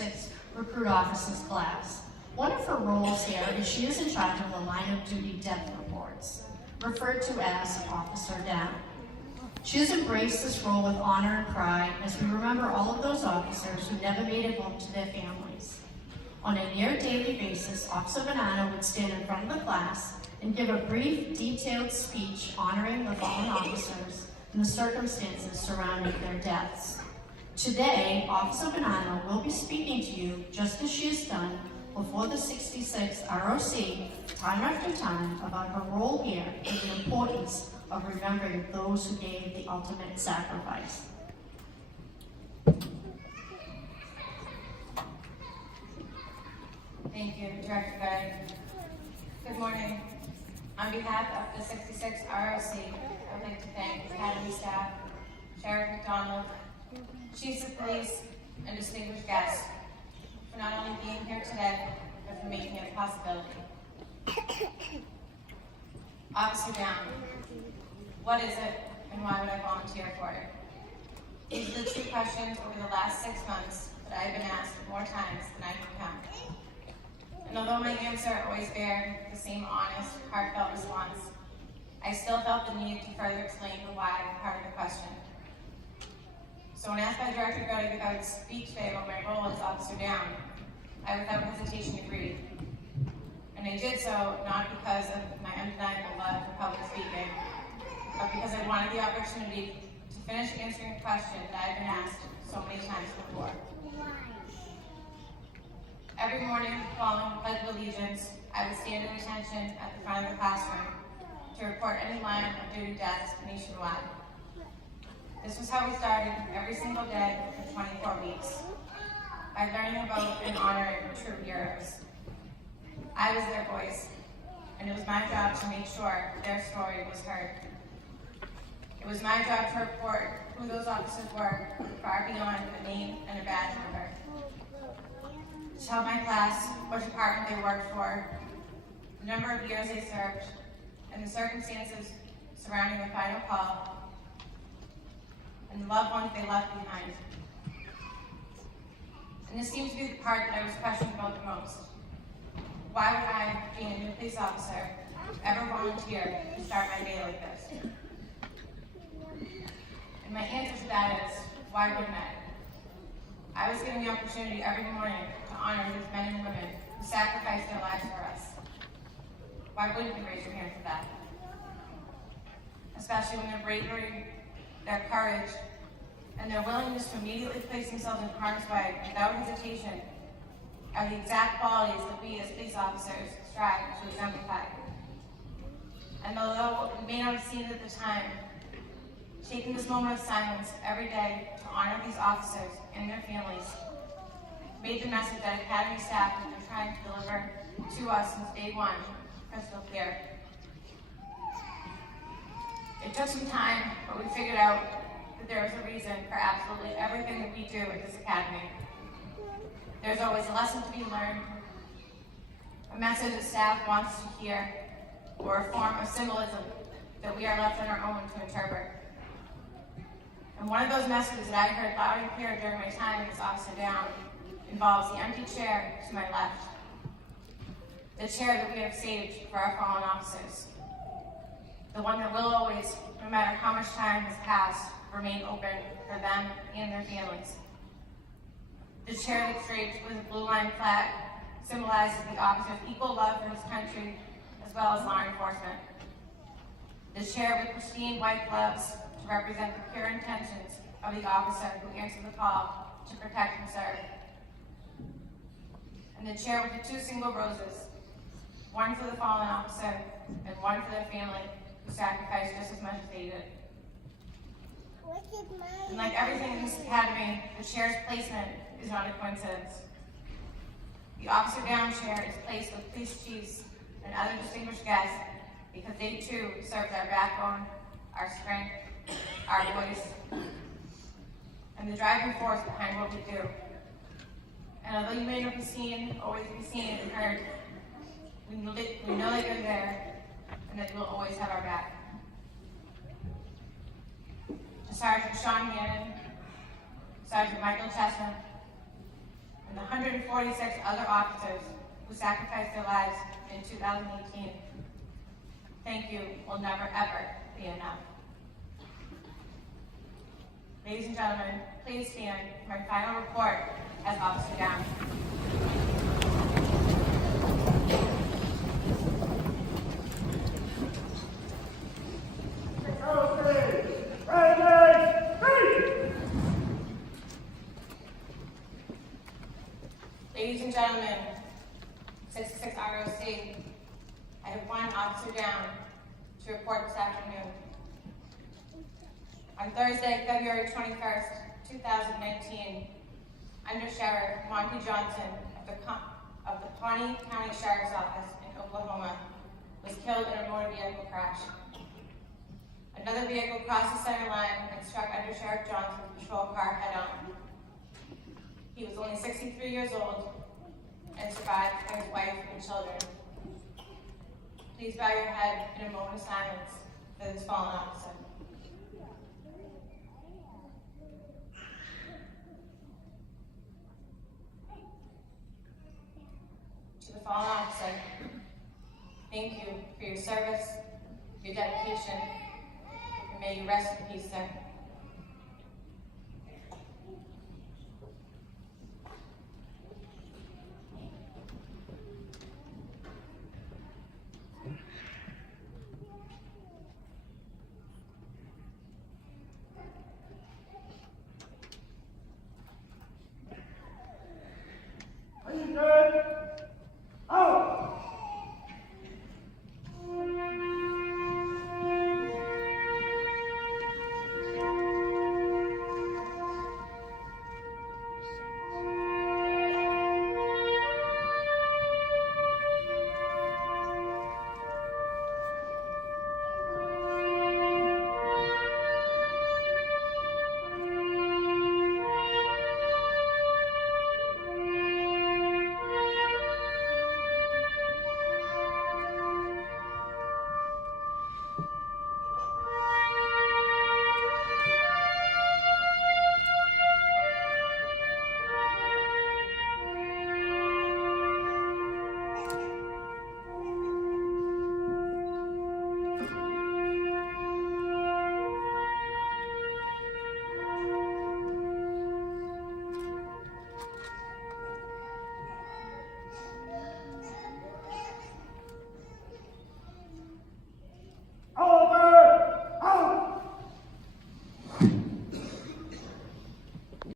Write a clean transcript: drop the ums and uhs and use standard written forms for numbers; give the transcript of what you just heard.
66 recruit officers class. One of her roles here is she is in charge of the line of duty death reports, referred to as Officer Down. She has embraced this role with honor and pride as we remember all of those officers who never made it home to their families. On a near daily basis, Officer Bonanno would stand in front of the class and give a brief, detailed speech honoring the fallen officers and the circumstances surrounding their deaths. Today, Officer Bonanno will be speaking to you just as she has done before the 66 ROC time after time about her role here and the importance of remembering those who gave the ultimate sacrifice. Thank you, Director Gray. Good morning. On behalf of the 66 ROC, I would like to thank Academy staff, Sheriff McDonald, Chiefs of Police, and distinguished guests for not only being here today, but for making it a possibility. Officer Down, what is it and why would I volunteer for it? These are the two questions over the last 6 months that I have been asked more times than I can count. And although my answer always bared the same honest, heartfelt response, I still felt the need to further explain the why part of the question. So when asked by Director Gray if I would speak today about my role as Officer Down, I without hesitation agreed. And I did so not because of my undeniable love for public speaking, but because I wanted the opportunity to finish answering a question that I've been asked so many times before. Every morning following the Pledge of Allegiance, I would stand in attention at the front of the classroom to report any line of duty deaths nationwide. This was how we started every single day for 24 weeks, by learning about and honoring true heroes. I was their voice, and it was my job to make sure their story was heard. It was my job to report who those officers were far beyond a name and a badge number. To tell my class what department they worked for, the number of years they served, and the circumstances surrounding their final call, and the loved ones they left behind. And this seems to be the part that I was questioned about the most. Why would I, being a new police officer, ever volunteer to start my day like this? And my answer to that is, why wouldn't I? I was given the opportunity every morning to honor these men and women who sacrificed their lives for us. Why wouldn't you raise your hand for that? Especially when their bravery, their courage, and their willingness to immediately place themselves in harm's way without hesitation are the exact qualities that we as police officers strive to exemplify. And although we may not have seen it at the time, taking this moment of silence every day to honor these officers and their families made the message that Academy staff has been trying to deliver to us since day one crystal clear. It took some time, but we figured out that there was a reason for absolutely everything that we do at this academy. There's always a lesson to be learned, a message that staff wants to hear, or a form of symbolism that we are left on our own to interpret. And one of those messages that I heard loud and clear during my time as Officer Down involves the empty chair to my left, the chair that we have saved for our fallen officers, the one that will always, no matter how much time has passed, remain open for them and their families. The chair that's draped with a blue line flag symbolizes the officer's equal love for his country as well as law enforcement. The chair with pristine white gloves to represent the pure intentions of the officer who answered the call to protect and serve. And the chair with the two single roses, one for the fallen officer and one for their family who sacrificed just as much as they did. And like everything in this academy, the chair's placement is not a coincidence. The Officer Down chair is placed with police chiefs and other distinguished guests because they too served our backbone, our strength, our voice, and the driving force behind what we do. And although you may not be seen, always be seen and heard, we know that you're there and that you will always have our back. To Sergeant Sean Hannon, Sergeant Michael Chestnut, and the 146 other officers who sacrificed their lives in 2018. Thank you will never ever be enough. Ladies and gentlemen, please stand for my final report as Officer Down. Ladies and gentlemen, 66 ROC, I have one officer down to report this afternoon. On Thursday, February 21st, 2019, Under Sheriff Monty Johnson of the Pawnee County Sheriff's Office in Oklahoma was killed in a motor vehicle crash. Another vehicle crossed the center line and struck Under Sheriff Johnson's patrol car head-on. He was only 63 years old and survived by his wife and children. Please bow your head in a moment of silence for this fallen officer. To the fallen officer, thank you for your service, your dedication, and may you rest in peace, sir.